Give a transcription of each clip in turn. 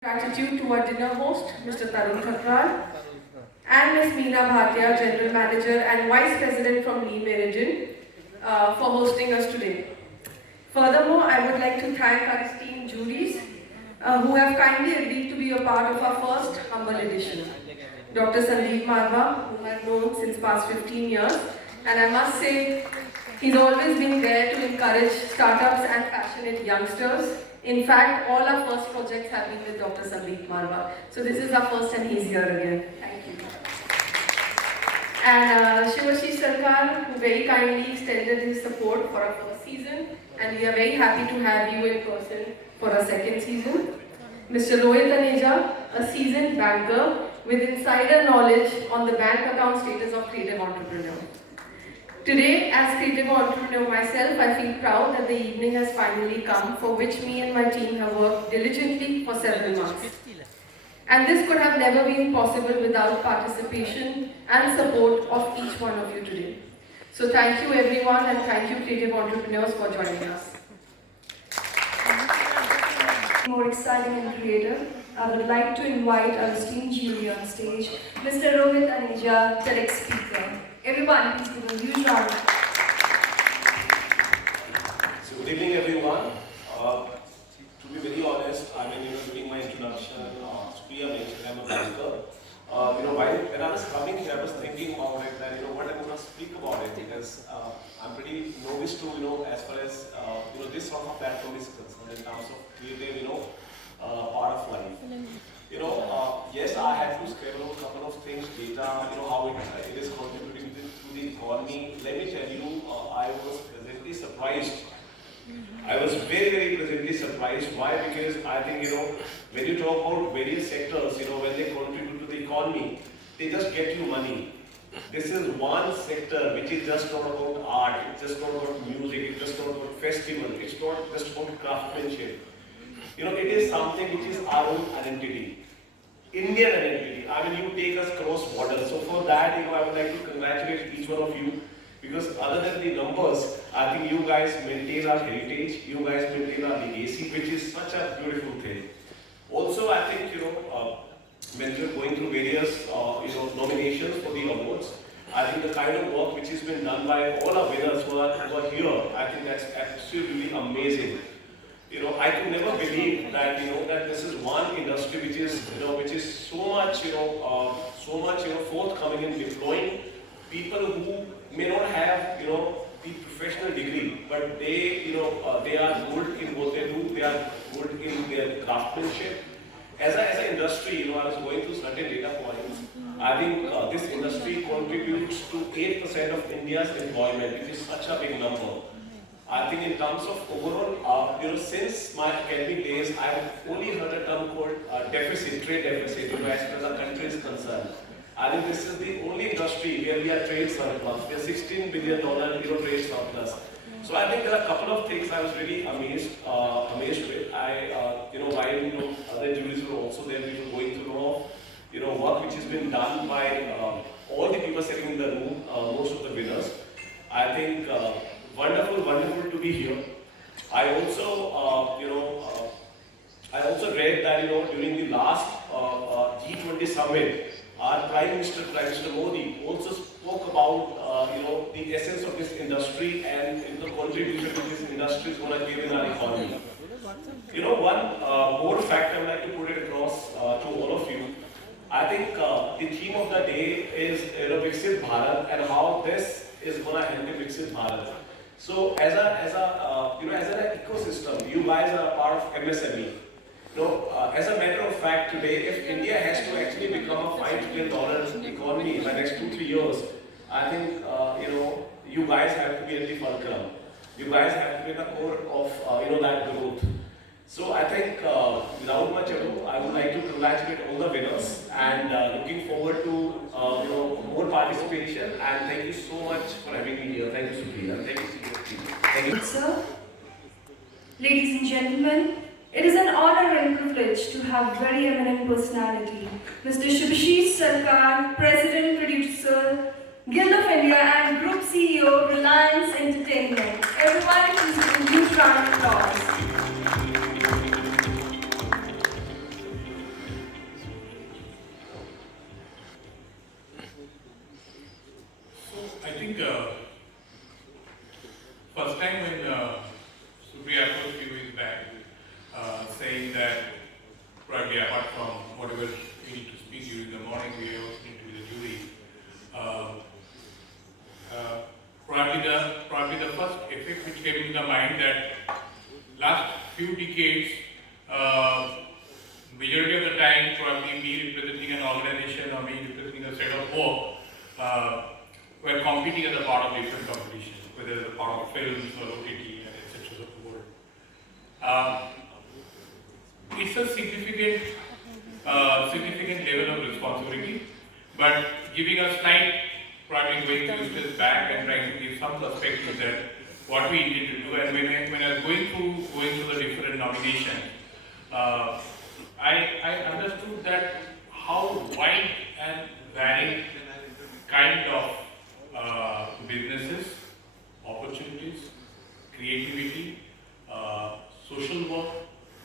Gratitude to our dinner host, Mr. Tarun Thakral, and Ms. Meena Bhatia, General Manager and Vice President from Lee Meridian, for hosting us today. Furthermore, I would like to thank our esteemed juries who have kindly agreed to be a part of our first humble edition. Dr. Sandeep Marwa, whom I've known since past 15 years, and I must say, he's always been there to encourage startups and passionate youngsters. In fact, all our first projects have been with Dr. Sandeep Marwa. So this is our first and he's here again. Thank you. And Shivashish Sarkar, who very kindly extended his support for our first season. And we are very happy to have you in person for our second season. Mr. Rohit Aneja, a seasoned banker with insider knowledge on the bank account status of creative entrepreneur. Today, as creative entrepreneur myself, I feel proud that the evening has finally come, for which me and my team have worked diligently for several months. And this could have never been possible without participation and support of each one of you today. So thank you everyone, and thank you creative entrepreneurs for joining us. More exciting and creative, I would like to invite our esteemed jury on stage, Mr. Rohit Aneja, TEDx speaker. Everyone, please give a huge round. So good evening, everyone. To be very honest, during my introduction, Supriya mentioned I'm a banker. When I was coming here, I was thinking about it that what I'm going to speak about it, because I'm pretty novice to as far as this sort of platform is concerned in terms of creative part of life. Yes, I had to scribble a couple of things, data, how it is contributing to the economy. Let me tell you, I was pleasantly surprised. I was very, very pleasantly surprised. Why? Because I think, when you talk about various sectors, when they contribute to the economy, they just get you money. This is one sector which is just not about art, it's just not about music, it's just not about festival, it's not just about craftsmanship. It is something which is our own identity. Indian identity. You take us cross borders. So for that, I would like to congratulate each one of you, because other than the numbers, I think you guys maintain our heritage, you guys maintain our legacy, which is such a beautiful thing. Also, I think, when you're going through various, nominations for the awards, I think the kind of work which has been done by all our winners who are here, I think that's absolutely amazing. I could never believe that, that this is one industry which is, so much, forthcoming in deploying people who may not have, the professional degree, but they, they are good in what they do, they are good in their craftsmanship. As an industry, I was going through certain data points. I think this industry contributes to 8% of India's employment, which is such a big number. I think in terms of overall, since my academic days, I have only heard a term called deficit, trade deficit, as far as our country is concerned. I think this is the only industry where we are trade surplus. We are $16 billion trade surplus. So I think there are a couple of things I was really amazed with. While other juries were also there, we were going through a lot of work which has been done by all the people sitting in the room, most of the winners. I think wonderful to be here. I also read that during the last G20 summit, our Prime Minister Modi also spoke about the essence of this industry and the contribution which this industry is going to give in our economy. One more fact I would like to put it across to all of you. I think the theme of the day is Viksit Bharat, and how this is going to help the Viksit Bharat. So as an ecosystem, you guys are a part of MSME. As a matter of fact, today, if India has to actually become a $5 trillion economy in the next 2-3 years, I think you guys have to be at the fulcrum. You guys have to be at the core of that growth. So I think without much ado, I would like to congratulate all the winners, and looking forward to more participation. And thank you so much for having me here. Thank you, Supriya. Thank you. Sir, ladies and gentlemen, it is an honor and privilege to have very eminent personality, Mr. Shivashish Sarkar, President, Producer, Guild of India and Group CEO, Reliance Entertainment. Everyone, please give a huge round of applause. probably apart from whatever we need to speak during the morning, we also need to be the jury. Probably the first effect which came into the mind that last few decades, majority of the time, probably me representing an organization or me representing a set of work, were competing as a part of different competitions, whether it's a part of films or OTT and etc. of the world. It's a significant level of responsibility, but giving us time, probably going 2 steps back and trying to give some perspective that what we intend to do. And when I was going through the different nominations, I understood that how wide and varied kind of businesses, opportunities, creativity, social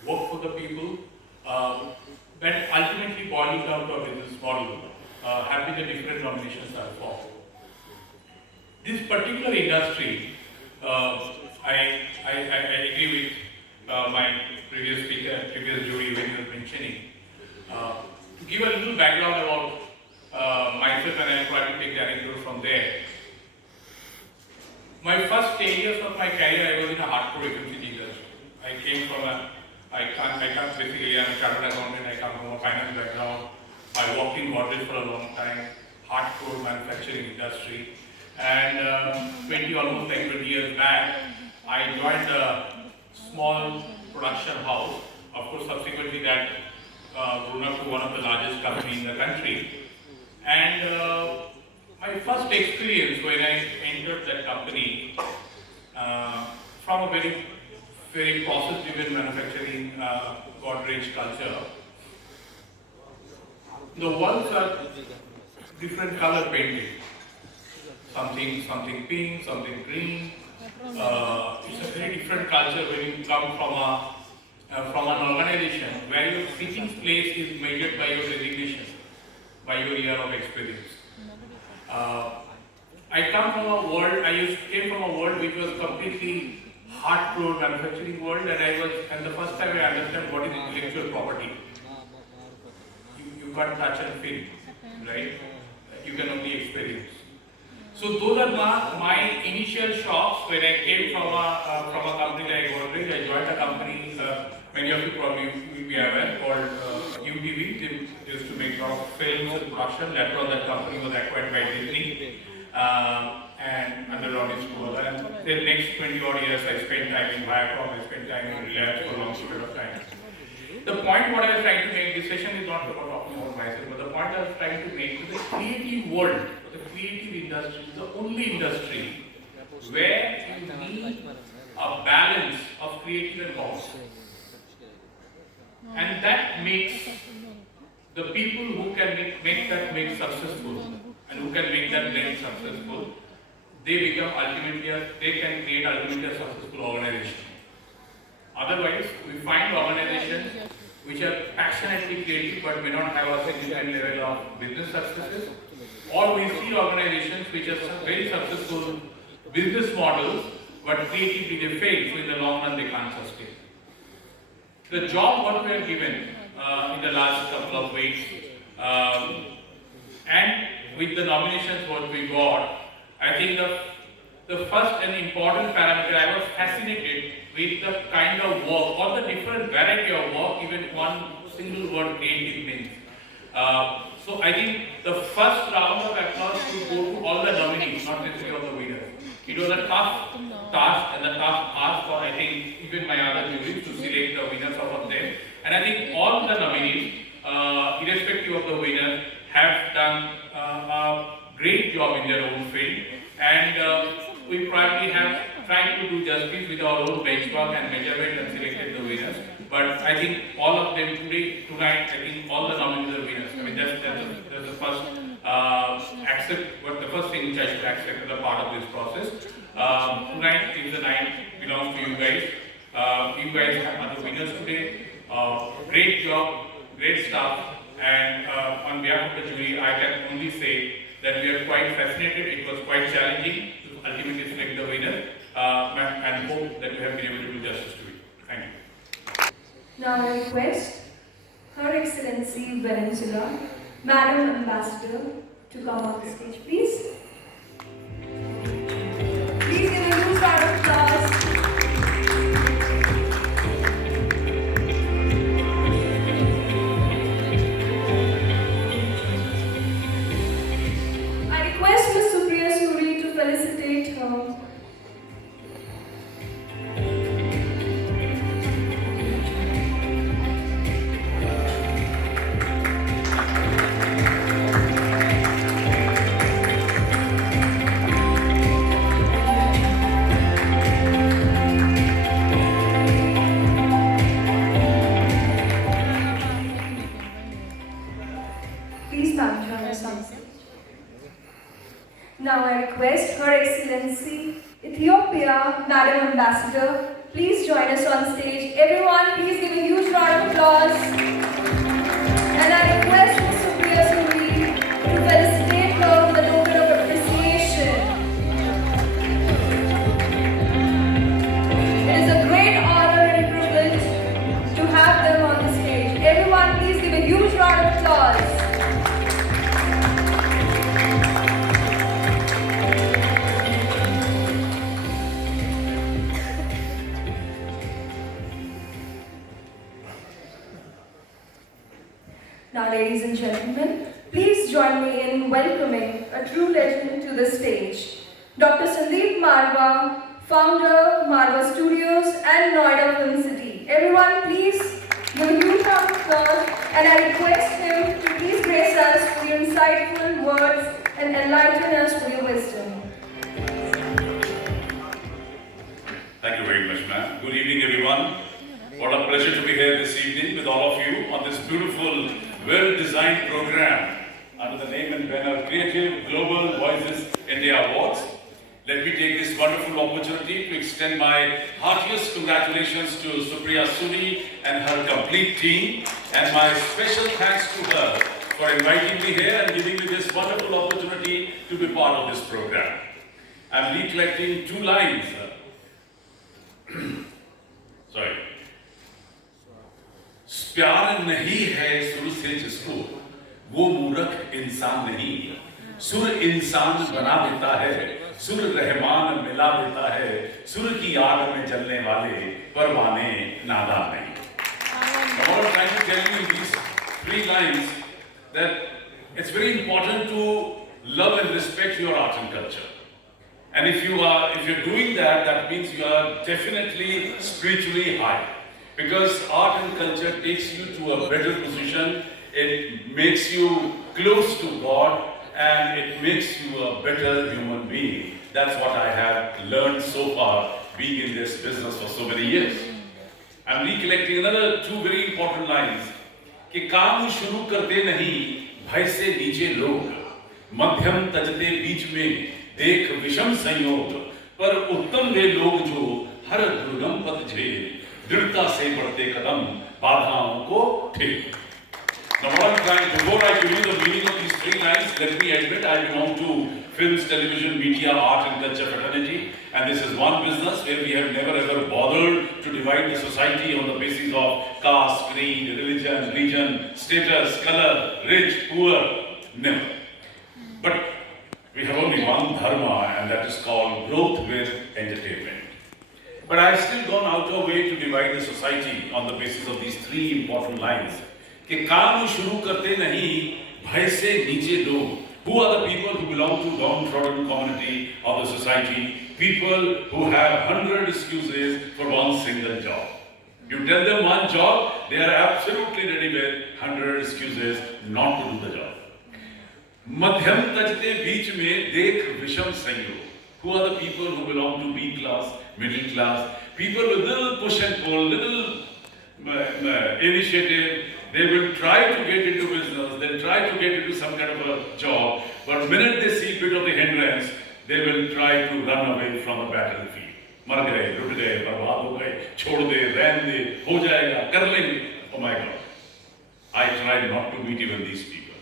work for the people, but ultimately boiling down to a business model, have been the different nominations are for. This particular industry, I agree with my previous speaker, previous jury when he was mentioning. To give a little background about myself, and I'll try to take the anecdote from there. My first 10 years of my career, I was in a hardcore FMCG industry. I came from basically, I'm a chartered accountant, I come from a finance background. I worked in Godrej for a long time, hardcore manufacturing industry. And almost 20 years back, I joined a small production house. Of course, subsequently that grew up to one of the largest companies in the country. And my first experience when I entered that company, from a very process-driven manufacturing Godrej culture, the walls are different color painted. Something pink, something green. It's a very different culture when you come from an organization where your sitting place is measured by your designation, by your year of experience. I came from a world which was completely hardcore manufacturing world, and the first time I understand what is intellectual property. You can't touch and feel, right? You can only experience. So those are my initial shocks when I came from a company like Godrej. I joined a company, many of you probably will be aware, called UTV. They used to make a lot of films and production. Later on, that company was acquired by Disney and under Ronnie School. And the next 20 odd years, I spent time in Viacom, I spent time in Reliance for a long period of time. The point what I was trying to make, this session is not about talking about myself, but the point I was trying to make is the creative world, the creative industry is the only industry where you need a balance of creative and commerce. And that makes the people who can make that make successful and who can make that blend successful, they can create ultimately a successful organization. Otherwise, we find organizations which are passionately creative but may not have a significant level of business successes, or we see organizations which are very successful business models but creatively they fail, so in the long run they can't sustain. The job what we are given in the last couple of weeks, and with the nominations what we got, I think the first and important parameter, I was fascinated with the kind of work or the different variety of work, even one single word creative means. So I think the first round of applause should go to all the nominees, not necessarily all the winners. It was a tough task and a tough ask for, I think, even my other juries to select the winners of them. And I think all the nominees, irrespective of the winner, have done a great job in their own field. And we probably have tried to do justice with our own benchmark and measurement and selected the winners. But I think all of them tonight, I think all the nominees are winners. I mean, that's the first the first thing which I should accept as a part of this process. Tonight is the night belongs to you guys. You guys are the winners today. Great job, great stuff. And on behalf of the jury, I can only say that we are quite fascinated. It was quite challenging to ultimately select the winner, and hope that we have been able to do justice to it. Thank you. Now I request Her Excellency Venezuela, Madam Ambassador, to come on the stage, please. Please give a huge round of applause. I request Ms. Supriya Suri to felicitate her. Please, ma'am, join us on stage. Now I request Her Excellency Ethiopia, Madam Ambassador, please join us on stage. Everyone, please give a huge round of applause. And I request Ms. Supriya Suri to felicitate her with a token of appreciation. It is a great honor and privilege to have them on the stage. Everyone, please give a huge round of applause. Now, ladies and gentlemen, please join me in welcoming a true legend to the stage. Dr. Sandeep Marwa, founder, Marwa Studios and Noida Film City. Everyone, please give a huge round of applause, and I request him to please grace us with your insightful words and enlighten us with your wisdom. Thank you very much, ma'am. Good evening, everyone. What a pleasure to be here this evening with all of you on this beautiful, well-designed program under the name and banner Creative Global Voices India Awards. Let me take this wonderful opportunity to extend my heartiest congratulations to Supriya Suri and her complete team, and my special thanks to her for inviting me here and giving me this wonderful opportunity to be part of this program. I'm recollecting two lines. Sorry. प्यार नहीं है सुर से जिसको वो मूर्ख इंसान नहीं, सुर इंसान बना देता है, सुर रहमान मिला देता है, सुर की आग में जलने वाले परवाने नादान नहीं. What I'm trying to tell you in these three lines that it's very important to love and respect your art and culture. And if you're doing that, that means you are definitely spiritually high. Because art and culture takes you to a better position, it makes you close to God, and it makes you a better human being. That's what I have learned so far, being in this business for so many years. I'm recollecting another two very important lines. कि काम शुरू करते नहीं भय से नीचे लोग, मध्यम तजते बीच में देख विषम संयोग, पर उत्तम वे लोग जो हर दुर्गम पथ झेल, दृढ़ता से बढ़ते कदम बाधाओं को ठेल. Now what I'm trying, before I give you the meaning of these three lines, let me admit I belong to films, television, media, art and culture fraternity, and this is one business where we have never ever bothered to divide the society on the basis of caste, creed, religion, region, status, color, rich, poor, never. But we have only one dharma, and that is called growth with entertainment. But I've still gone out of way to divide the society on the basis of these three important lines. कि काम शुरू करते नहीं भय से नीचे लोग. Who are the people who belong to downtrodden community of the society? People who have 100 excuses for one single job. You tell them one job, they are absolutely ready with 100 excuses not to do the job. मध्यम तजते बीच में देख विषम संयोग. Who are the people who belong to B class, middle class? People with little push and pull, little initiative. They will try to get into business, they'll try to get into some kind of a job, but the minute they see a bit of the hindrance, they will try to run away from the battlefield. मर गए, लुट गए, बर्बाद हो गए, छोड़ दे, रहने दे, हो जाएगा, कर लेंगे. Oh my God! I try not to meet even these people.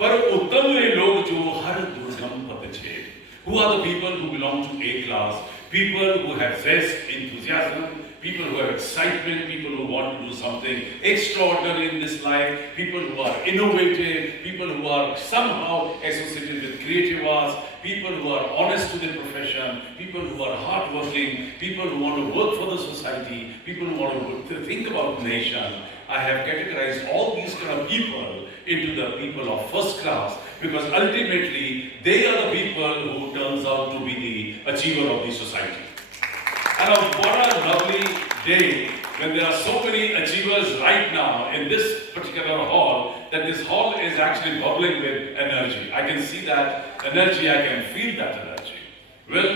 पर उत्तम वे लोग जो हर दुर्गम पथ छेद. Who are the people who belong to A class? People who have zest, enthusiasm, people who have excitement, people who want to do something extraordinary in this life, people who are innovative, people who are somehow associated with creative arts, people who are honest to their profession, people who are hardworking, people who want to work for the society, people who want to think about the nation. I have categorized all these kind of people into the people of first class, because ultimately they are the people who turns out to be the achiever of the society. And what a lovely day when there are so many achievers right now in this particular hall, that this hall is actually bubbling with energy. I can see that energy, I can feel that energy. Well,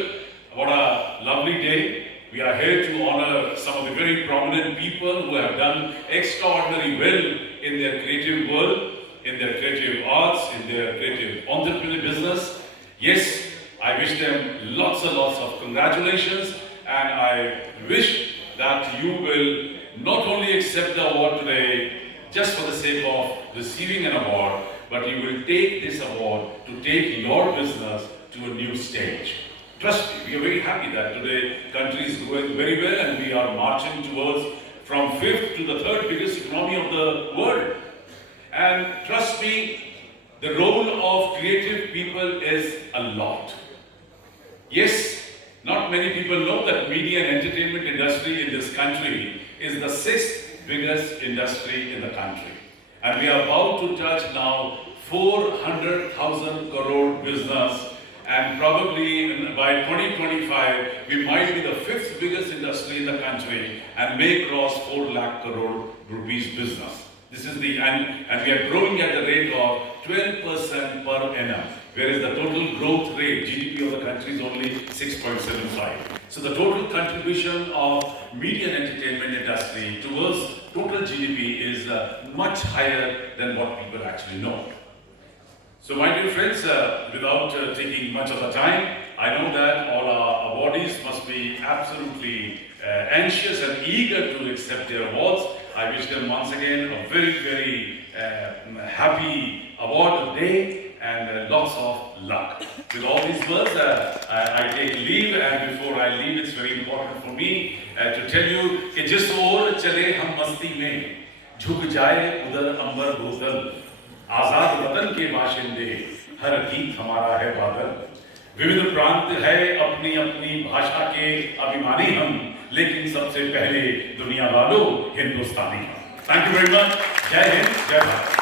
what a lovely day. We are here to honor some of the very prominent people who have done extraordinarily well in their creative world, in their creative arts, in their creative entrepreneurial business. Yes, I wish them lots and lots of congratulations, and I wish that you will not only accept the award today just for the sake of receiving an award, but you will take this award to take your business to a new stage. Trust me, we are very happy that today country is going very well and we are marching towards from 5th to the 3rd biggest economy of the world. And trust me, the role of creative people is a lot. Yes, not many people know that media and entertainment industry in this country is the 6th biggest industry in the country. And we are about to touch now 400,000 crore business, and probably by 2025, we might be the 5th biggest industry in the country and may cross 4 lakh crore rupees business. This is the, and we are growing at the rate of 12% per annum, whereas the total growth rate, GDP of the country is only 6.75. So the total contribution of media and entertainment industry towards total GDP is much higher than what people actually know. So my dear friends, without taking much of the time, I know that all our awardees must be absolutely anxious and eager to accept their awards. I wish them once again a very, very happy award day and lots of luck. With all these words, I take leave, and before I leave, it's very important for me to tell you कि जिस ओर चले हम मस्ती में झुक जाए उधर अंबर भूतल आजाद वतन के बाशिंदे हर गीत हमारा है बादल विविध प्रांत है अपनी अपनी भाषा के अभिमानी हम लेकिन सबसे पहले दुनिया वालों हिंदुस्तानी हम। Thank you very much. जय हिंद, जय भारत।